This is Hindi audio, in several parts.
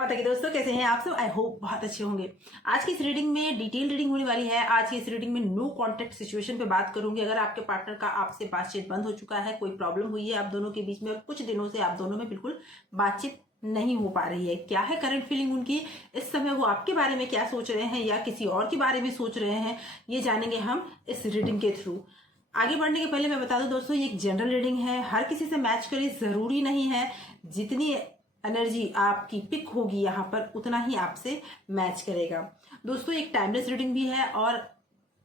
पता कि दोस्तों कैसे हैं आप सब। आई होप बहुत अच्छे होंगे। आज की इस रीडिंग में डिटेल रीडिंग होने वाली है। आज की इस रीडिंग में नो कॉन्टेक्ट सिचुएशन पे बात करूंगी। अगर आपके पार्टनर का आपसे बातचीत बंद हो चुका है, कोई प्रॉब्लम हुई है आप दोनों के बीच में और कुछ दिनों से आप दोनों में बिल्कुल बातचीत नहीं हो पा रही है, क्या है करंट फीलिंग उनकी, इस समय वो आपके बारे में क्या सोच रहे हैं या किसी और के बारे में सोच रहे हैं, ये जानेंगे हम इस रीडिंग के थ्रू। आगे बढ़ने के पहले मैं बता दूं दोस्तों, ये एक जनरल रीडिंग है, हर किसी से मैच करे जरूरी नहीं है। जितनी एनर्जी आपकी पिक होगी यहाँ पर उतना ही आपसे मैच करेगा। दोस्तों एक टाइमलेस रीडिंग भी है और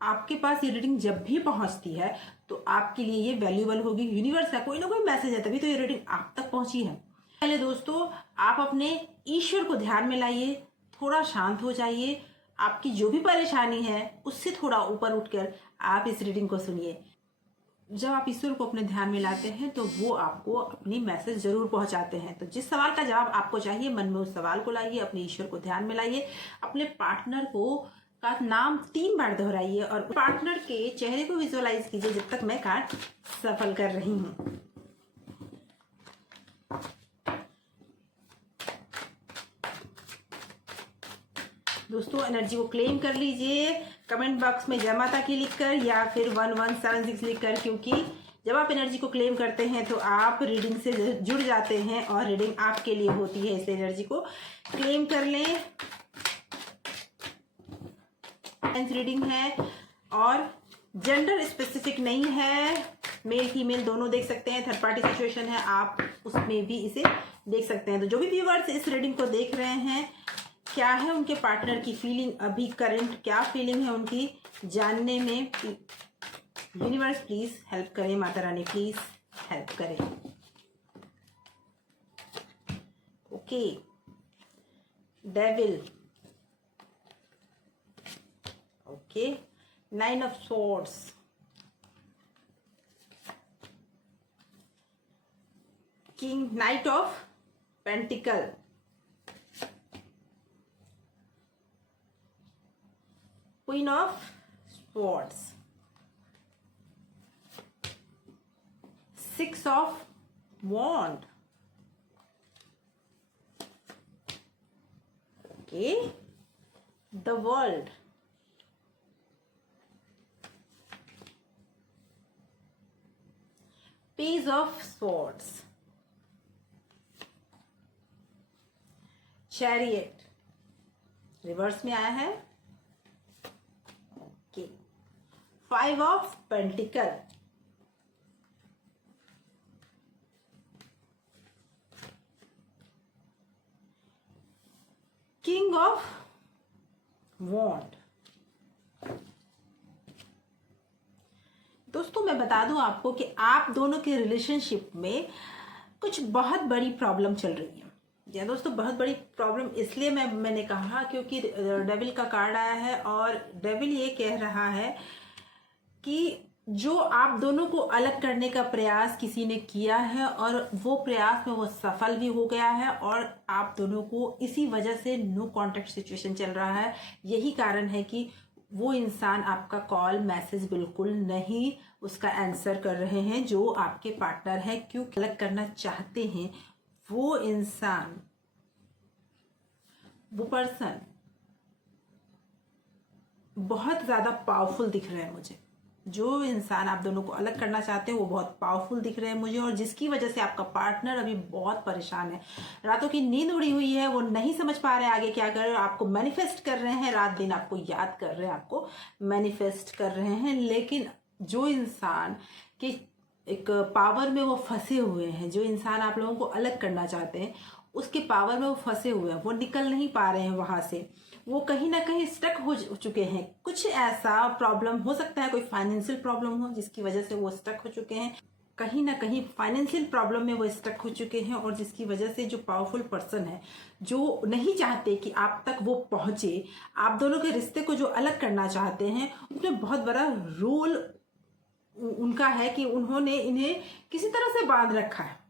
आपके पास ये रीडिंग जब भी पहुंचती है तो आपके लिए ये वैल्यूएबल होगी। यूनिवर्स का कोई ना कोई मैसेज है, तभी तो ये रीडिंग आप तक पहुंची है। पहले दोस्तों आप अपने ईश्वर को ध्यान में लाइए, थोड़ा शांत हो जाइए, आपकी जो भी परेशानी है उससे थोड़ा ऊपर उठकर आप इस रीडिंग को सुनिए। जब आप ईश्वर को अपने ध्यान में लाते हैं तो वो आपको अपनी मैसेज जरूर पहुंचाते हैं। तो जिस सवाल का जवाब आपको चाहिए, मन में उस सवाल को लाइए, अपने ईश्वर को ध्यान में लाइए, अपने पार्टनर को का नाम 3 बार दोहराइए और पार्टनर के चेहरे को विजुअलाइज कीजिए जब तक मैं कार्ड सफल कर रही हूँ। दोस्तों एनर्जी को क्लेम कर लीजिए कमेंट बॉक्स में जय माता की लिखकर या फिर 1176 लिखकर, क्योंकि जब आप एनर्जी को क्लेम करते हैं तो आप रीडिंग से जुड़ जाते हैं और रीडिंग आपके लिए होती है। इस एनर्जी को क्लेम कर लें। रीडिंग है और जेंडर स्पेसिफिक नहीं है, मेल फीमेल दोनों देख सकते हैं। थर्ड पार्टी सिचुएशन है, आप उसमें भी इसे देख सकते हैं। तो जो भी व्यूअर्स इस रीडिंग को देख रहे हैं, क्या है उनके पार्टनर की फीलिंग, अभी करंट क्या फीलिंग है उनकी, जानने में यूनिवर्स प्लीज हेल्प करें, माता रानी प्लीज हेल्प करें। Okay, devil, okay, 9 of swords, king, night of pentacle, Queen of Swords, 6 of Wand, okay, the World, Page of Swords, Chariot, reverse में आया है, okay, 5 of pentacle, king of wand. दोस्तों मैं बता दूं आपको कि आप दोनों के रिलेशनशिप में कुछ बहुत बड़ी प्रॉब्लम चल रही है। या दोस्तों बहुत बड़ी प्रॉब्लम इसलिए मैंने कहा क्योंकि डेविल का कार्ड आया है और डेविल ये कह रहा है कि जो आप दोनों को अलग करने का प्रयास किसी ने किया है और वो प्रयास में वो सफल भी हो गया है और आप दोनों को इसी वजह से नो कॉन्टेक्ट सिचुएशन चल रहा है। यही कारण है कि वो इंसान आपका कॉल मैसेज बिल्कुल नहीं उसका आंसर कर रहे हैं जो आपके पार्टनर है। क्यों अलग करना चाहते हैं वो इंसान, वो पर्सन बहुत ज्यादा पावरफुल दिख रहा है मुझे। जो इंसान आप दोनों को अलग करना चाहते हैं वो बहुत पावरफुल दिख रहे हैं मुझे और जिसकी वजह से आपका पार्टनर अभी बहुत परेशान है, रातों की नींद उड़ी हुई है, वो नहीं समझ पा रहे हैं आगे क्या कर रहे हैं। आपको मैनिफेस्ट कर रहे हैं, रात दिन आपको याद कर रहे हैं, आपको मैनिफेस्ट कर रहे हैं, लेकिन जो इंसान के एक पावर में वो फंसे हुए हैं, जो इंसान आप लोगों को अलग करना चाहते हैं उसके पावर में वो फंसे हुए हैं, वो निकल नहीं पा रहे हैं वहां से, वो कहीं ना कहीं स्टक हो चुके हैं। कुछ ऐसा प्रॉब्लम हो सकता है, कोई फाइनेंशियल प्रॉब्लम हो जिसकी वजह से वो स्टक हो चुके हैं, कहीं ना कहीं फाइनेंशियल प्रॉब्लम में वो स्टक हो चुके हैं और जिसकी वजह से जो पावरफुल पर्सन है जो नहीं चाहते कि आप तक वो पहुंचे, आप दोनों के रिश्ते को जो अलग करना चाहते हैं, उसमें बहुत बड़ा रोल उनका है कि उन्होंने इन्हें किसी तरह से बांध रखा है।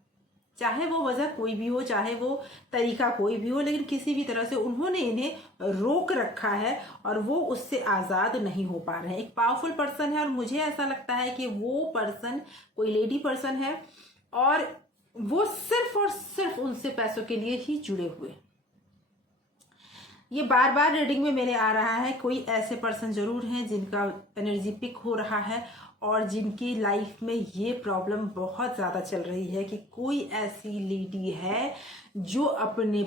चाहे वो वजह कोई भी हो, चाहे वो तरीका कोई भी हो, लेकिन किसी भी तरह से उन्होंने इन्हें रोक रखा है और वो उससे आजाद नहीं हो पा रहे हैं। एक पावरफुल पर्सन है और मुझे ऐसा लगता है कि वो पर्सन कोई लेडी पर्सन है और वो सिर्फ और सिर्फ उनसे पैसों के लिए ही जुड़े हुए। ये बार बार रीडिंग में मेरे आ रहा है, कोई ऐसे पर्सन जरूर हैं जिनका एनर्जी पिक हो रहा है और जिनकी लाइफ में ये प्रॉब्लम बहुत ज़्यादा चल रही है कि कोई ऐसी लेडी है जो अपने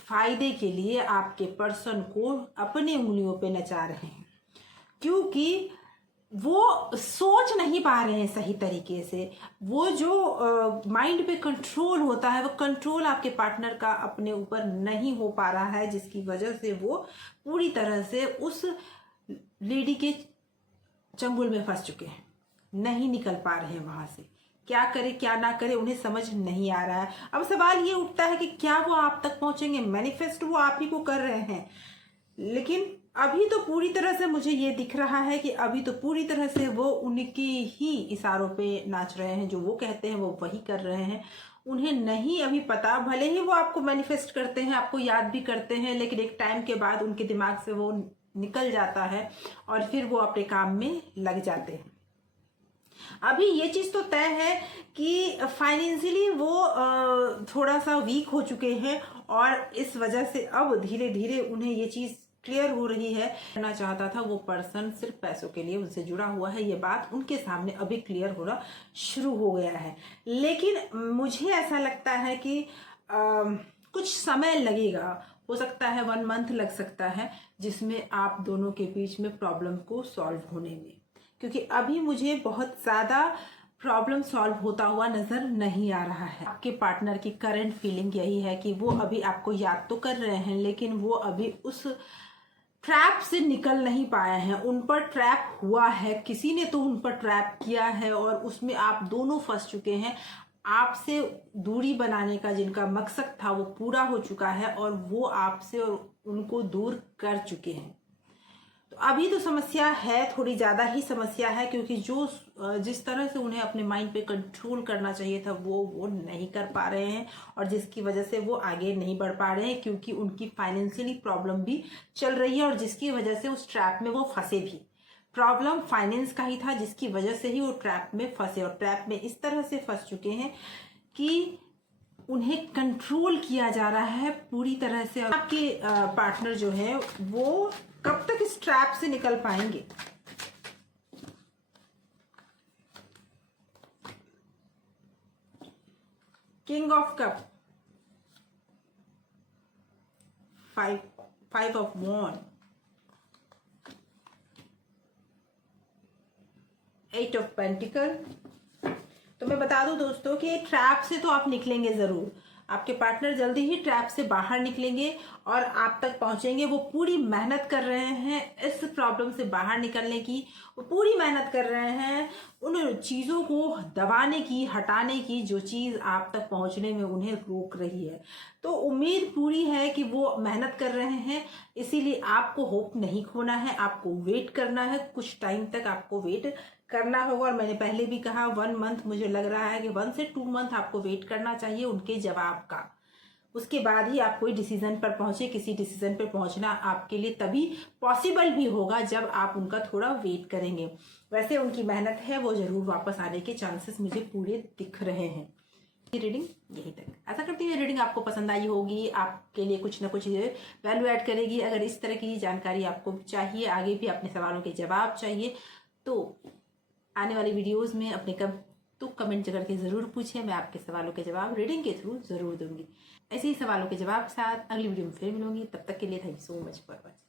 फायदे के लिए आपके पर्सन को अपने उंगलियों पे नचा रहे हैं, क्योंकि वो सोच नहीं पा रहे हैं सही तरीके से। वो जो माइंड पे कंट्रोल होता है, वो कंट्रोल आपके पार्टनर का अपने ऊपर नहीं हो पा रहा है, जिसकी वजह से वो पूरी तरह से उस लेडी के चंगुल में फंस चुके हैं, नहीं निकल पा रहे हैं वहां से। क्या करे क्या ना करे उन्हें समझ नहीं आ रहा है। अब सवाल ये उठता है कि क्या वो आप तक पहुंचेंगे? मैनिफेस्ट वो आप ही को कर रहे हैं, लेकिन अभी तो पूरी तरह से मुझे ये दिख रहा है कि अभी तो पूरी तरह से वो उनके ही इशारों पे नाच रहे हैं। जो वो कहते हैं वो वही कर रहे हैं। उन्हें नहीं अभी पता, भले ही वो आपको मैनिफेस्ट करते हैं, आपको याद भी करते हैं, लेकिन एक टाइम के बाद उनके दिमाग से वो निकल जाता है और फिर वो अपने काम में लग जाते हैं। अभी ये चीज तो तय है कि फाइनेंशियली वो थोड़ा सा वीक हो चुके हैं और इस वजह से अब धीरे धीरे उन्हें ये चीज क्लियर हो रही है। करना चाहता था वो पर्सन सिर्फ पैसों के लिए उनसे जुड़ा हुआ है, ये बात उनके सामने अभी क्लियर होना शुरू हो गया है। लेकिन मुझे ऐसा लगता है कि कुछ समय लगेगा, हो सकता है 1 मंथ लग सकता है, जिसमें आप दोनों के बीच में प्रॉब्लम को सॉल्व होने में, क्योंकि अभी मुझे बहुत ज़्यादा प्रॉब्लम सॉल्व होता हुआ नज़र नहीं आ रहा है। आपके पार्टनर की करंट फीलिंग यही है कि वो अभी आपको याद तो कर रहे हैं, लेकिन वो अभी उस ट्रैप से निकल नहीं पाए हैं। उन पर ट्रैप हुआ है, किसी ने तो उन पर ट्रैप किया है और उसमें आप दोनों फंस चुके हैं। आपसे दूरी बनाने का जिनका मकसद था वो पूरा हो चुका है और वो आपसे और उनको दूर कर चुके हैं। तो अभी तो समस्या है, थोड़ी ज़्यादा ही समस्या है, क्योंकि जिस तरह से उन्हें अपने माइंड पे कंट्रोल करना चाहिए था वो नहीं कर पा रहे हैं और जिसकी वजह से वो आगे नहीं बढ़ पा रहे हैं, क्योंकि उनकी फाइनेंशियली प्रॉब्लम भी चल रही है और जिसकी वजह से उस ट्रैप में वो फंसे भी। प्रॉब्लम फाइनेंस का ही था जिसकी वजह से ही वो ट्रैप में फंसे और ट्रैप में इस तरह से फंस चुके हैं कि उन्हें कंट्रोल किया जा रहा है पूरी तरह से। आपके पार्टनर जो है वो कब तक इस ट्रैप से निकल पाएंगे? King of cup, 5 of wand, 8 of pentacle. तो मैं बता दूं दोस्तों कि ट्रैप से तो आप निकलेंगे जरूर, आपके पार्टनर जल्दी ही ट्रैप से बाहर निकलेंगे और आप तक पहुंचेंगे। वो पूरी मेहनत कर रहे हैं इस प्रॉब्लम से बाहर निकलने की, वो पूरी मेहनत कर रहे हैं उन चीज़ों को दबाने की, हटाने की जो चीज़ आप तक पहुंचने में उन्हें रोक रही है। तो उम्मीद पूरी है कि वो मेहनत कर रहे हैं, इसीलिए आपको होप नहीं खोना है, आपको वेट करना है, कुछ टाइम तक आपको वेट करना होगा। और मैंने पहले भी कहा 1 मंथ, मुझे लग रहा है कि 1 से 2 मंथ आपको वेट करना चाहिए उनके जवाब का। उसके बाद ही आप कोई डिसीजन पर पहुंचे। किसी डिसीजन पर पहुंचना आपके लिए तभी पॉसिबल भी होगा जब आप उनका थोड़ा वेट करेंगे। वैसे उनकी मेहनत है, वो जरूर वापस आने के चांसेस मुझे पूरे दिख रहे हैं। ये रीडिंग यहीं तक। आशा करती हूँ ये रीडिंग आपको पसंद आई होगी, आपके लिए कुछ ना कुछ वैल्यू ऐड करेगी। अगर इस तरह की जानकारी आपको चाहिए, आगे भी अपने सवालों के जवाब चाहिए, तो आने वाली वीडियोस में अपने कमेंट करके ज़रूर पूछें। मैं आपके सवालों के जवाब रीडिंग के थ्रू ज़रूर दूंगी। ऐसे ही सवालों के जवाब के साथ अगली वीडियो में फिर मिलूंगी। तब तक के लिए thank you so much for watching.